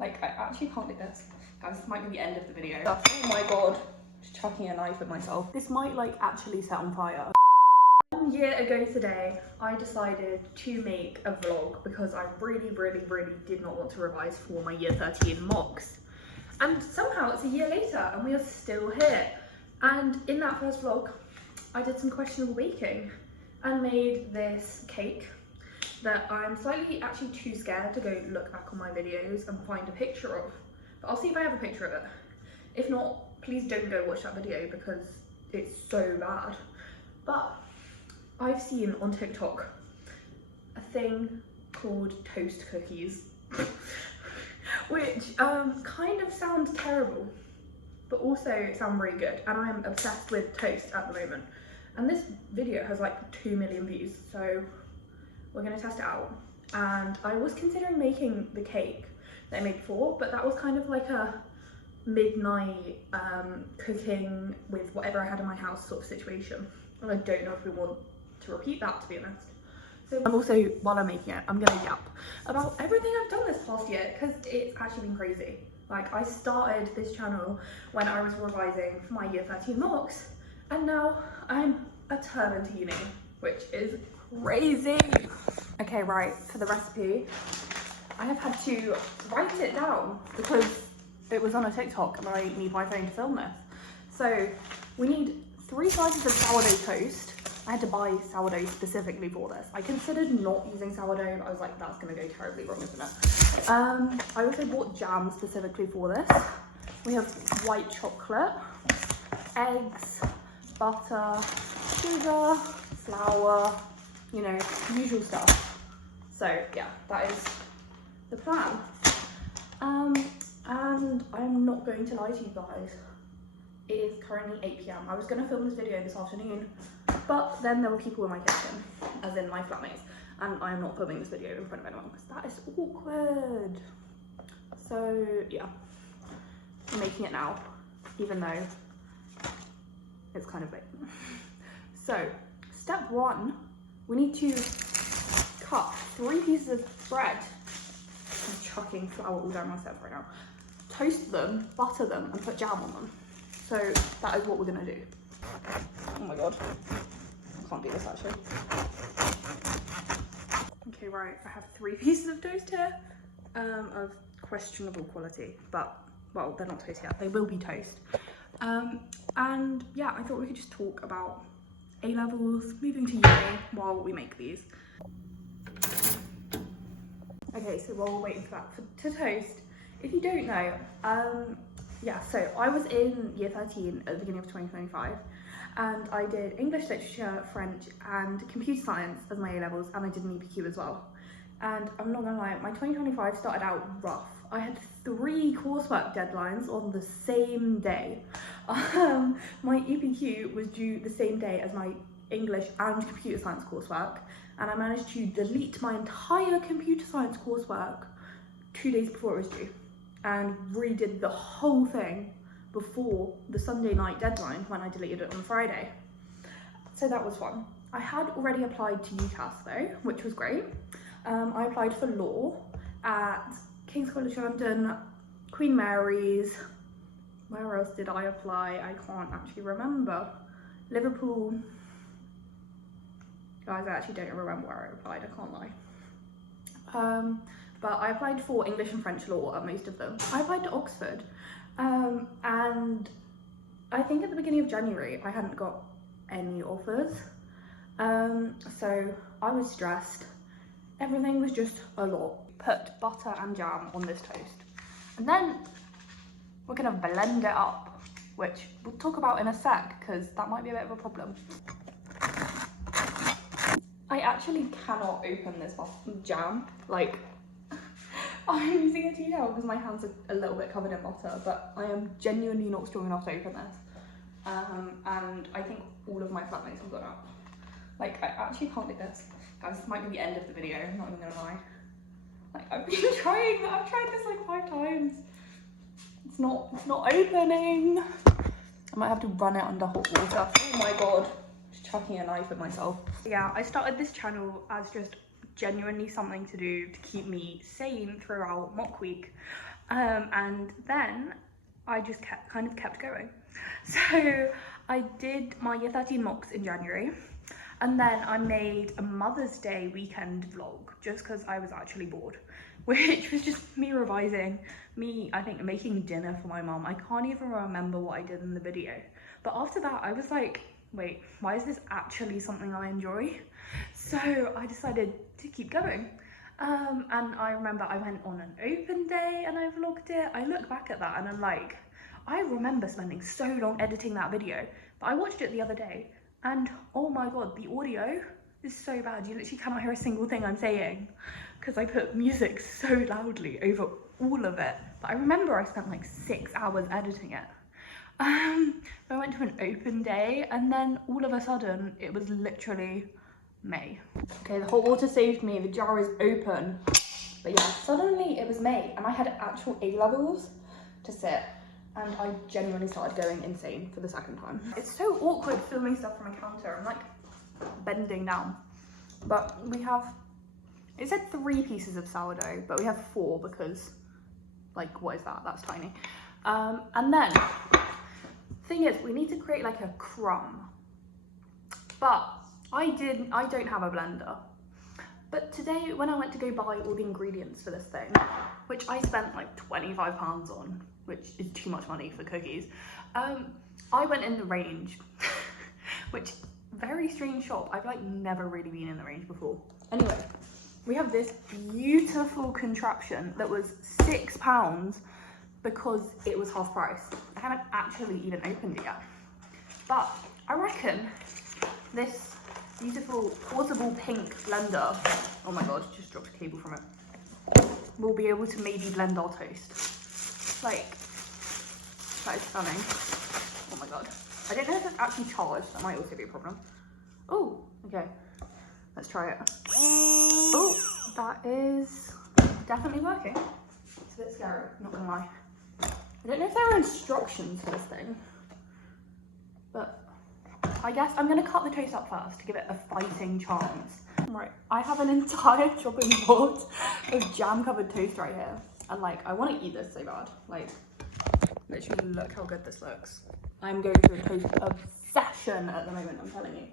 Like, I actually can't do this. Guys, this might be the end of the video. Oh my god, just chucking a knife at myself. This might like actually set on fire. 1 year ago today, I decided to make a vlog because I really did not want to revise for my year 13 mocks. And somehow it's a year later and we are still here. And in that first vlog, I did some questionable baking and made this cake that I'm slightly actually too scared to go look back on my videos and find a picture of. But I'll see if I have a picture of it. If not, please don't go watch that video because it's so bad. But I've seen on TikTok a thing called toast cookies, which kind of sounds terrible, but also sound very good. And I'm obsessed with toast at the moment. And this video has like 2 million views, so we're gonna test it out. And I was considering making the cake that I made before, but that was kind of like a midnight cooking with whatever I had in my house sort of situation. And I don't know if we want to repeat that, to be honest. So I'm also, while I'm making it, I'm gonna yap about everything I've done this past year because it's actually been crazy. Like, I started this channel when I was revising for my year 13 mocks, and now I'm a term into uni, which is crazy. Okay, right, for the recipe, I have had to write it down because it was on a TikTok and I need my phone to film this. So we need 3 slices of sourdough toast. I had to buy sourdough specifically for this. I considered not using sourdough, but I was like, that's gonna go terribly wrong, isn't it? I also bought jam specifically for this. We have white chocolate, eggs, butter, sugar, flour, you know, usual stuff. So yeah, that is the plan. And I'm not going to lie to you guys. It is currently 8 PM. I was gonna film this video this afternoon, but then there were people in my kitchen, as in my flatmates, and I am not filming this video in front of anyone because that is awkward. So yeah, I'm making it now, even though it's kind of late. So step 1, we need to cut 3 pieces of bread. I'm chucking flour all down myself right now. Toast them, butter them, and put jam on them. So that is what we're gonna do. Oh my god, I can't do this actually. Okay, right, I have 3 pieces of toast here, of questionable quality, but, well, they're not toast yet, they will be toast. And yeah, I thought we could just talk about A-levels, moving to uni while we make these. Okay, so while we're waiting for that to toast, if you don't know, yeah, so I was in year 13 at the beginning of 2025 and I did English literature, French and computer science as my A-levels, and I did an EPQ as well. And I'm not gonna lie, my 2025 started out rough. I had 3 coursework deadlines on the same day. My EPQ was due the same day as my English and computer science coursework, and I managed to delete my entire computer science coursework 2 days before it was due and redid the whole thing before the Sunday night deadline when I deleted it on Friday. So that was fun. I had already applied to UCAS though, which was great. I applied for law at King's College London, Queen Mary's, where else did I apply? I can't actually remember. Liverpool. Guys, I actually don't remember where I applied, I can't lie. But I applied for English and French law at most of them. I applied to Oxford, and I think at the beginning of January I hadn't got any offers. So I was stressed. Everything was just a lot. Put butter and jam on this toast. And then we're gonna blend it up, which we'll talk about in a sec, because that might be a bit of a problem. I actually cannot open this jam. Like, I'm using a tea towel because my hands are a little bit covered in butter, but I am genuinely not strong enough to open this. And I think all of my flatmates have gone up. Like, I actually can't do this. Guys, this might be the end of the video, I'm not even gonna lie. Like, I've been trying, I've tried this like 5 times. It's not opening. I might have to run it under hot water. Oh my god, just chucking a knife at myself. Yeah, I started this channel as just genuinely something to do to keep me sane throughout mock week. And then I just kept going. So I did my year 13 mocks in January, and then I made a Mother's Day weekend vlog just because I was actually bored, which was just me revising, I think making dinner for my mom. I can't even remember what I did in the video, but after that I was like, wait, why is this actually something I enjoy? So I decided to keep going. And I remember I went on an open day and I vlogged it. I look back at that and I'm like, I remember spending so long editing that video, but I watched it the other day and oh my god, the audio is so bad. You literally cannot hear a single thing I'm saying because I put music so loudly over all of it. But I remember I spent like 6 hours editing it. I went to an open day and then all of a sudden it was literally May. Okay, the hot water saved me, the jar is open. But yeah, suddenly it was May and I had actual A-levels to sit and I genuinely started going insane for the second time. It's so awkward filming stuff from a counter. I'm like bending down. But we have, it said 3 pieces of sourdough, but we have 4 because, like, what is that? That's tiny. And then, thing is, we need to create like a crumb. But I don't have a blender. But today, when I went to go buy all the ingredients for this thing, which I spent like £25 on, which is too much money for cookies, I went in the Range, which, very strange shop. I've like never really been in the Range before. Anyway, we have this beautiful contraption that was £6 because it was half price. I haven't actually even opened it yet. But I reckon this beautiful portable pink blender, oh my god, just dropped a cable from it, will be able to maybe blend our toast. Like, that is stunning. Oh my god. I don't know if it's actually charged, that might also be a problem. Oh, okay. Let's try it. Oh, that is definitely working. It's a bit scary, not gonna lie. I don't know if there are instructions for this thing, but I guess I'm gonna cut the toast up first to give it a fighting chance. Right, I have an entire chopping board of jam covered toast right here. And like, I wanna eat this so bad. Like, literally look how good this looks. I'm going through a toast obsession at the moment, I'm telling you.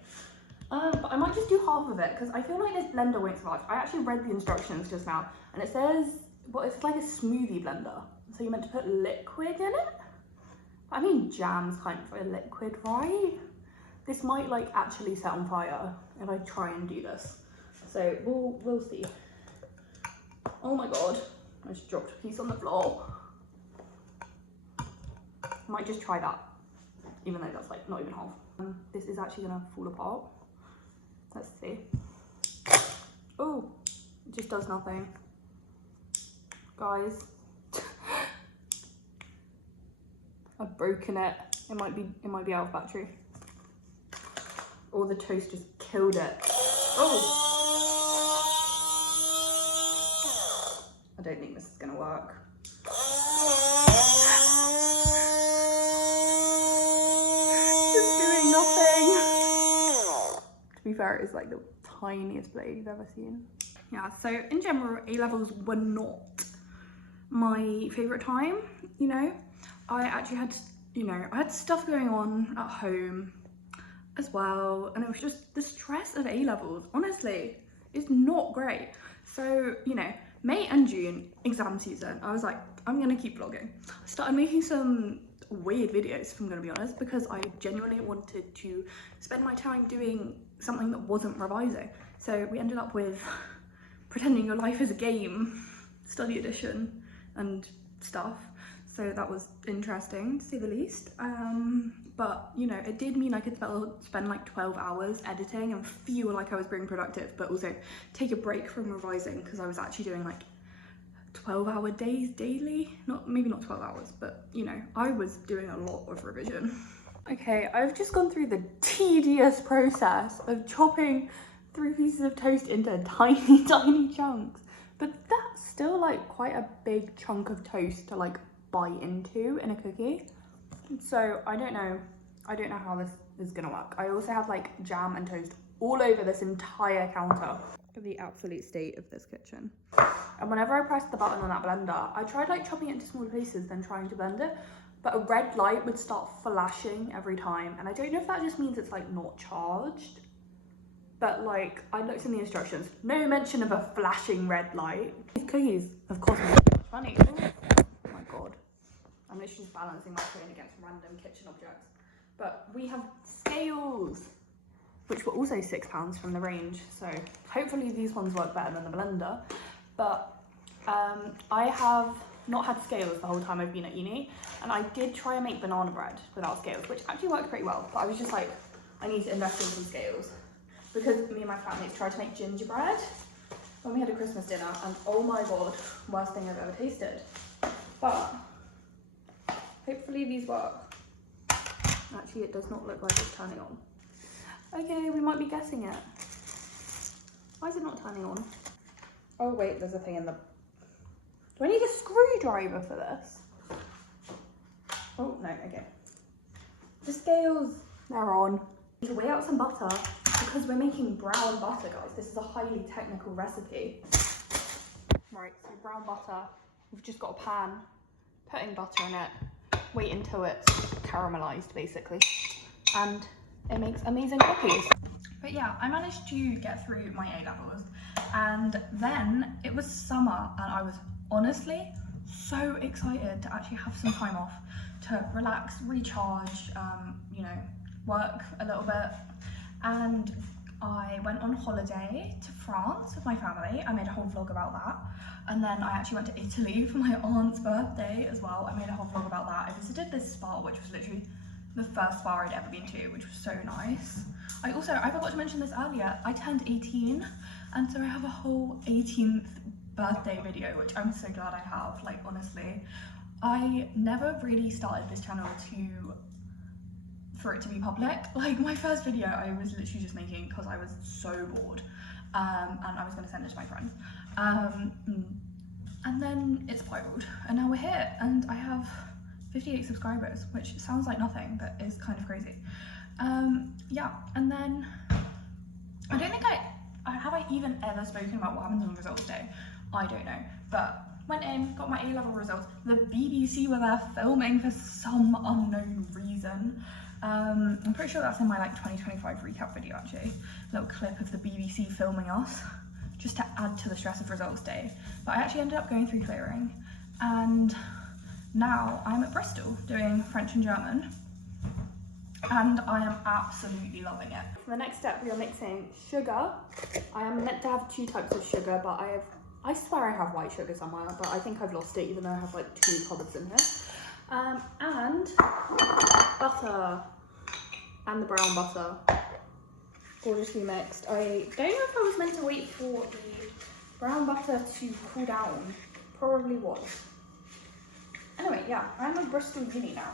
But I might just do half of it because I feel like this blender won't survive. I actually read the instructions just now and it says, well, it's like a smoothie blender. So you're meant to put liquid in it? I mean, jam's kind of a liquid, right? This might like actually set on fire if I try and do this. So we'll see. Oh my god, I just dropped a piece on the floor. I might just try that, even though that's like not even half. This is actually gonna fall apart. Let's see. Oh, it just does nothing. Guys, I've broken it. It might be out of battery. Or the toast just killed it. Oh! I don't think this is gonna work. Just doing nothing. To be fair, it's like the tiniest blade you've ever seen. Yeah, so in general, A-levels were not my favourite time, you know. I actually had, I had stuff going on at home as well, and it was just the stress of A-levels, honestly, is not great. So, May and June, exam season, I was like, I'm gonna keep vlogging. I started making some weird videos, if I'm gonna be honest, because I genuinely wanted to spend my time doing something that wasn't revising. So we ended up with Pretending Your Life is a Game, study edition and stuff. So that was interesting, to say the least. But, it did mean I could spend like 12 hours editing and feel like I was being productive, but also take a break from revising because I was actually doing like 12-hour days daily. Maybe not 12 hours, but, I was doing a lot of revision. Okay, I've just gone through the tedious process of chopping 3 pieces of toast into tiny, tiny chunks. But that's still like quite a big chunk of toast to like bite into in a cookie. So I don't know how this is gonna work. I also have like jam and toast all over this entire counter. Of the absolute state of this kitchen. And whenever I pressed the button on that blender, I tried like chopping it into smaller pieces, then trying to blend it, but a red light would start flashing every time. And I don't know if that just means it's like not charged, but like I looked in the instructions, no mention of a flashing red light. These cookies, of course, are so much money. Oh my God. I'm literally just balancing my phone against random kitchen objects. But we have scales, which were also £6 from the range. So hopefully these ones work better than the blender. But I have not had scales the whole time I've been at uni. And I did try and make banana bread without scales, which actually worked pretty well. But I was just like, I need to invest in some scales. Because me and my flatmates tried to make gingerbread when we had a Christmas dinner. And oh my God, worst thing I've ever tasted. But hopefully these work. Actually, it does not look like it's turning on. Okay, we might be guessing it. Why is it not turning on? Oh wait, there's a thing in the... Do I need a screwdriver for this? Oh, no, okay. The scales, they're on. We need to weigh out some butter because we're making brown butter, guys. This is a highly technical recipe. Right, so brown butter. We've just got a pan, putting butter in it, wait until it's caramelized basically, and it makes amazing cookies. But yeah, I managed to get through my A-levels, and then it was summer, and I was honestly so excited to actually have some time off to relax, recharge, you know, work a little bit. And I went on holiday to France with my family. I made a whole vlog about that. And then I actually went to Italy for my aunt's birthday as well. I made a whole vlog about that. I visited this spa, which was literally the first spa I'd ever been to, which was so nice. I forgot to mention this earlier, I turned 18, and so I have a whole 18th birthday video, which I'm so glad I have, like honestly. I never really started this channel for it to be public. Like my first video I was literally just making because I was so bored, and I was going to send it to my friends, and then it spiraled, and now we're here, and I have 58 subscribers, which sounds like nothing, but is kind of crazy. Yeah, and then I don't think have I even ever spoken about what happens on results day? I don't know, but went in, got my A-level results. The BBC were there filming for some unknown reason. I'm pretty sure that's in my like 2025 recap video actually. A little clip of the BBC filming us, just to add to the stress of results day. But I actually ended up going through clearing, and now I'm at Bristol doing French and German, and I am absolutely loving it. For the next step, we are mixing sugar. I am meant to have 2 types of sugar, but I swear I have white sugar somewhere, but I think I've lost it, even though I have like 2 cobbles in here. And butter, and the brown butter, gorgeously mixed. I don't know if I was meant to wait for the brown butter to cool down. Probably was. Anyway, yeah, I'm at Bristol Uni now,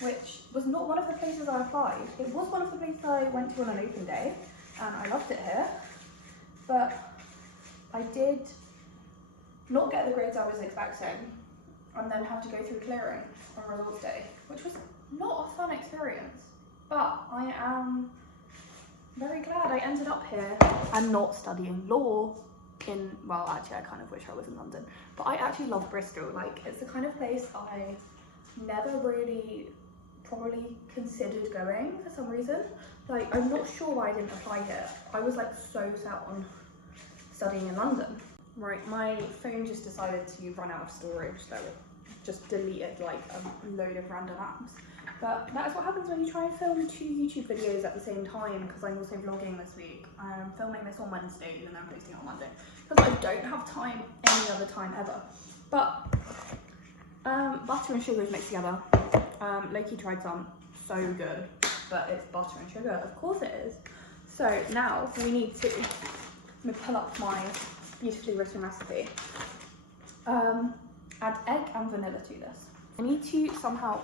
which was not one of the places I applied. It was one of the places I went to on an open day, and I loved it here, but I did not get the grades I was expecting, and then have to go through clearing on results day, which was not a fun experience. But I am very glad I ended up here. I'm not studying law in, well, actually I kind of wish I was in London, but I actually love Bristol. Like, it's the kind of place I never really probably considered going for some reason. Like, I'm not sure why I didn't apply here. I was like so set on studying in London. Right, my phone just decided to run out of storage, so it just deleted like a load of random apps. But that is what happens when you try and film 2 YouTube videos at the same time, because I'm also vlogging this week. I'm filming this on Wednesday and then posting it on Monday, because I don't have time any other time ever. But butter and sugar is mixed together. Loki tried some, so good, but it's butter and sugar, of course it is. So now we need to, let me pull up my beautifully written recipe. Add egg and vanilla to this. I need to somehow,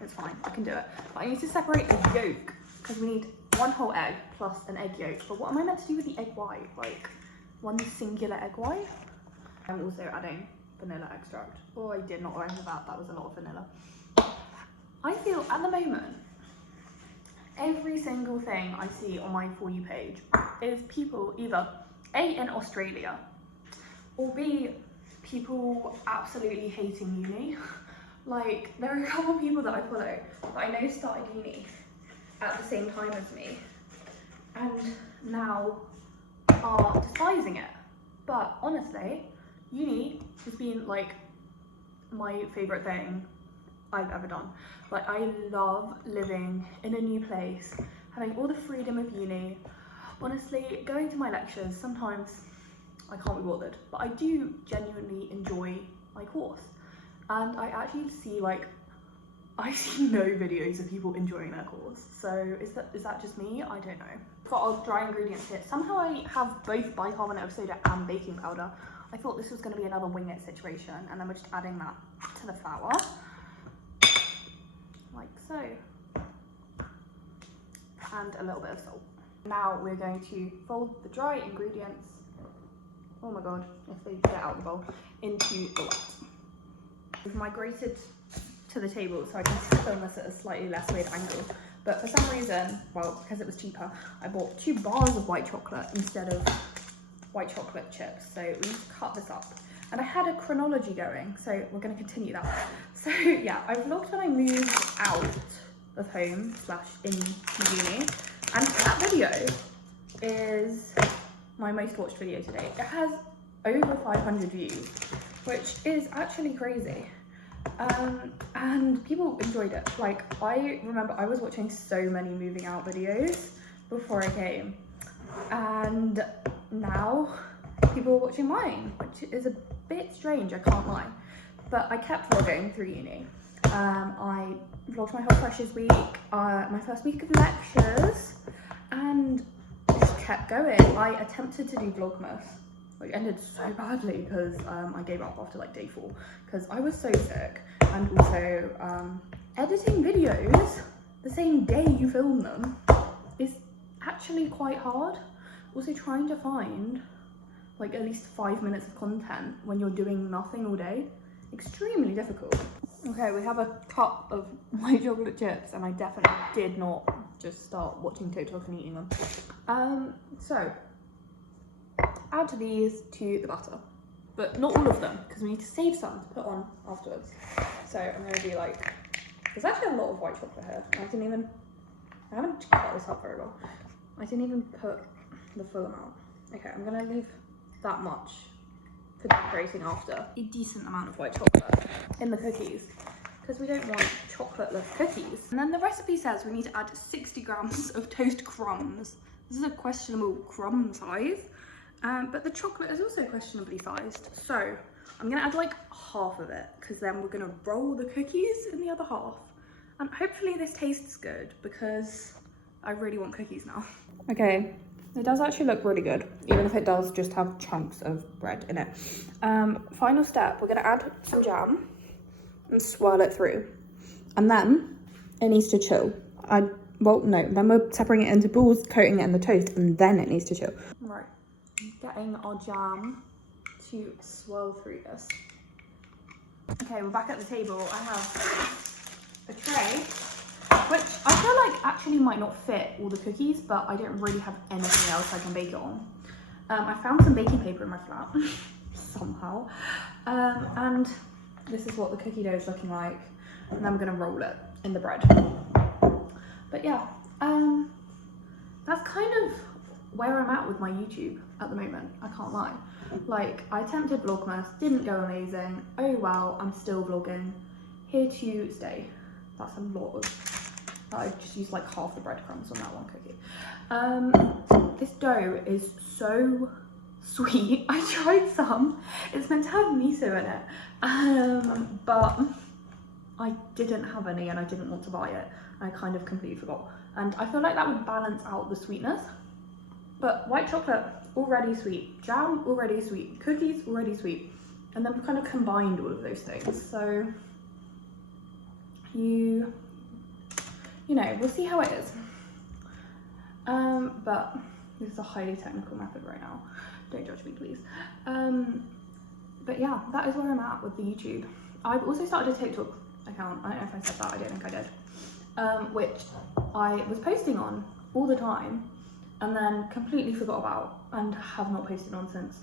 it's fine, I can do it. But I need to separate the yolk, because we need 1 whole egg plus an egg yolk. But what am I meant to do with the egg white? Like, 1 singular egg white? I'm also adding vanilla extract. Oh, I did not remember that, that was a lot of vanilla. I feel, at the moment, every single thing I see on my For You page is people either A, in Australia, or B, people absolutely hating uni. Like, there are a couple of people that I follow that I know started uni at the same time as me and now are despising it. But honestly, uni has been like my favourite thing I've ever done. Like, I love living in a new place, having all the freedom of uni. Honestly, going to my lectures, sometimes I can't be bothered, but I do genuinely enjoy my course. And I actually see, like, I see no videos of people enjoying their course. So is that just me? I don't know. Got our dry ingredients here. Somehow I have both bicarbonate of soda and baking powder. I thought this was going to be another wing it situation, and then we're just adding that to the flour, like so, and a little bit of salt. Now we're going to fold the dry ingredients, oh my god, if they get out of the bowl, into the wet. We've migrated to the table so I can film this at a slightly less weird angle, but for some reason, well, because it was cheaper, I bought 2 bars of white chocolate instead of white chocolate chips. So we need to cut this up, and I had a chronology going, so we're going to continue that. So yeah, I vlogged when I moved out of home / in uni, and that video is my most watched video to date. It has over 500 views, which is actually crazy. And people enjoyed it. Like, I remember I was watching so many moving out videos before I came, and now people are watching mine, which is a bit strange, I can't lie. But I kept vlogging through uni. I vlogged my whole freshers week, my first week of lectures, and just kept going. I attempted to do Vlogmas, which ended so badly because I gave up after like day 4 because I was so sick. And also editing videos the same day you film them is actually quite hard. Also, trying to find like at least 5 minutes of content when you're doing nothing all day, extremely difficult. Okay, we have a cup of white chocolate chips, and I definitely did not just start watching TikTok and eating them. So add these to the batter, but not all of them because we need to save some to put on afterwards. So I'm going to do like, there's actually a lot of white chocolate here. I haven't cut this up very well. I didn't even put the full amount. Okay, I'm going to leave that much for decorating after. A decent amount of white chocolate in the cookies because we don't want chocolate-less cookies. And then the recipe says we need to add 60 grams of toast crumbs. This is a questionable crumb size. But the chocolate is also questionably sized. So I'm gonna add like half of it because then we're gonna roll the cookies in the other half. And hopefully this tastes good because I really want cookies now. Okay, it does actually look really good, even if it does just have chunks of bread in it. Final step, we're gonna add some jam and swirl it through. And then it needs to chill. Well, no, then we're separating it into balls, coating it in the toast, and then it needs to chill. Right. Getting our jam to swirl through this. Okay, we're back at the table. I have a tray, which I feel like actually might not fit all the cookies, but I don't really have anything else I can bake it on. I found some baking paper in my flat, somehow, and this is what the cookie dough is looking like, and then we're gonna roll it in the bread. But yeah, that's kind of where I'm at with my YouTube at the moment, I can't lie. Like, I attempted Vlogmas, didn't go amazing. Oh well, I'm still vlogging. Here to stay. That's a lot of, I just used like half the breadcrumbs on that one cookie. This dough is so sweet. I tried some. It's meant to have miso in it, but I didn't have any and I didn't want to buy it. I kind of completely forgot. And I feel like that would balance out the sweetness. But white chocolate, already sweet. Jam, already sweet. Cookies, already sweet. And then we kind of combined all of those things. So, you know, we'll see how it is. But this is a highly technical method right now. Don't judge me, please. But yeah, that is where I'm at with the YouTube. I've also started a TikTok account. I don't know if I said that, I don't think I did. Which I was posting on all the time and then completely forgot about and have not posted on since.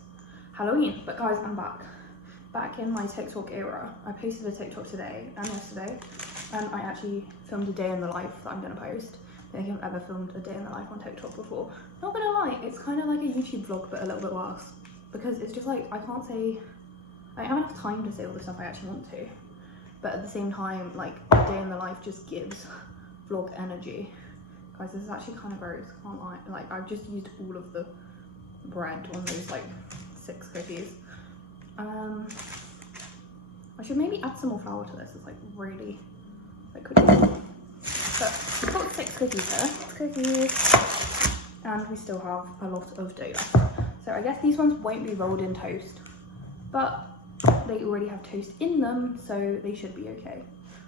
Halloween. But guys, I'm back in my TikTok era. I posted a TikTok today and yesterday, and I actually filmed a day in the life that I'm gonna post. I don't think I've ever filmed a day in the life on TikTok before. Not gonna lie, it's kind of like a YouTube vlog but a little bit worse, because it's just like I don't have enough time to say all the stuff I actually want to, but at the same time, like, a day in the life just gives vlog energy. Guys, this is actually kind of gross, can't lie. Like, I've just used all of the bread on those like 6 cookies. I should maybe add some more flour to this. It's like really like cookies. But we've got 6 cookies here. 6 cookies. And we still have a lot of dough left. So I guess these ones won't be rolled in toast, but they already have toast in them, so they should be okay.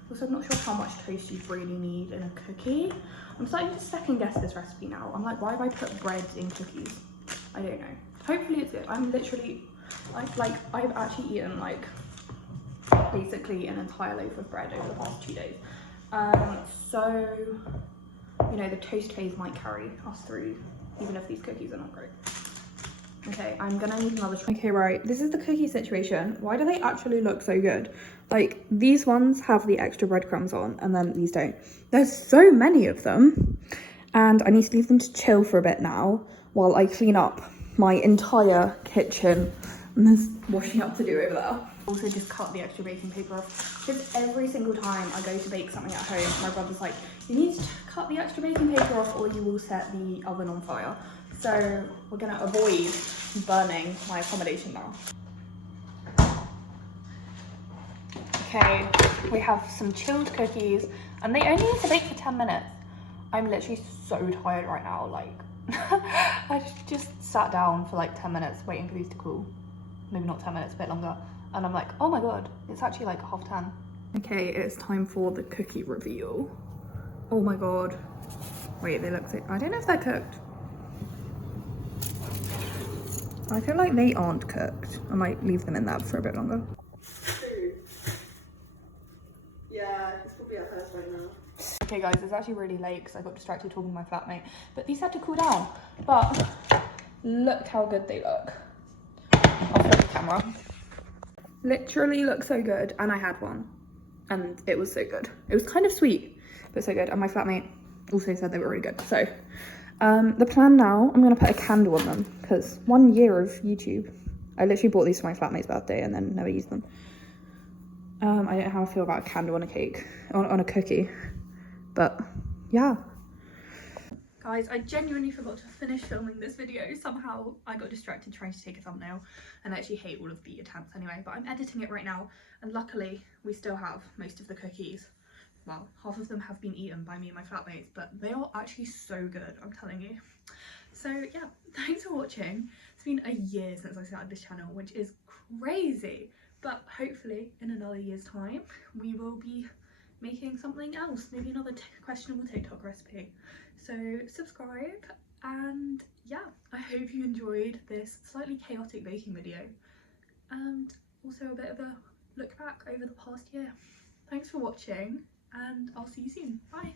Also, I'm not sure how much toast you really need in a cookie. I'm starting to second guess this recipe now. I'm like, why have I put bread in cookies? I don't know. Hopefully it's good. I've actually eaten like basically an entire loaf of bread over the past 2 days. So, you know, the toast phase might carry us through, even if these cookies are not great. Okay, I'm gonna need another try. Okay, right, this is the cookie situation. Why do they actually look so good? Like, these ones have the extra breadcrumbs on, and then these don't. There's so many of them, and I need to leave them to chill for a bit now while I clean up my entire kitchen. And there's washing up to do over there. Also just cut the extra baking paper off, because every single time I go to bake something at home, my brother's like, you need to cut the extra baking paper off or you will set the oven on fire. So we're gonna avoid burning my accommodation now. Okay, we have some chilled cookies and they only need to bake for 10 minutes. I'm literally so tired right now, like I just sat down for like 10 minutes waiting for these to cool. Maybe not 10 minutes, a bit longer. And I'm like, oh my god, it's actually like 10:30. Okay, it's time for the cookie reveal. Oh my god. Wait, they look so, I don't know if they're cooked. I feel like they aren't cooked. I might leave them in that for a bit longer. Yeah, it's probably at first right now. Okay guys, it's actually really late because I got distracted talking to my flatmate. But these had to cool down. But look how good they look. I'll flip the camera. Literally look so good, and I had one and it was so good. It was kind of sweet but so good, and my flatmate also said they were really good. So the plan now, I'm gonna put a candle on them because 1 year of YouTube. I literally bought these for my flatmate's birthday and then never used them. I don't know how I feel about a candle on a cake, on a cookie, but yeah. Guys, I genuinely forgot to finish filming this video. Somehow I got distracted trying to take a thumbnail, and I actually hate all of the attempts anyway, but I'm editing it right now, and luckily we still have most of the cookies. Well, half of them have been eaten by me and my flatmates, but they are actually so good, I'm telling you. So yeah, thanks for watching. It's been a year since I started this channel, which is crazy, but hopefully in another year's time we will be making something else, maybe another questionable TikTok recipe. So subscribe, and yeah, I hope you enjoyed this slightly chaotic baking video and also a bit of a look back over the past year. Thanks for watching and I'll see you soon. Bye.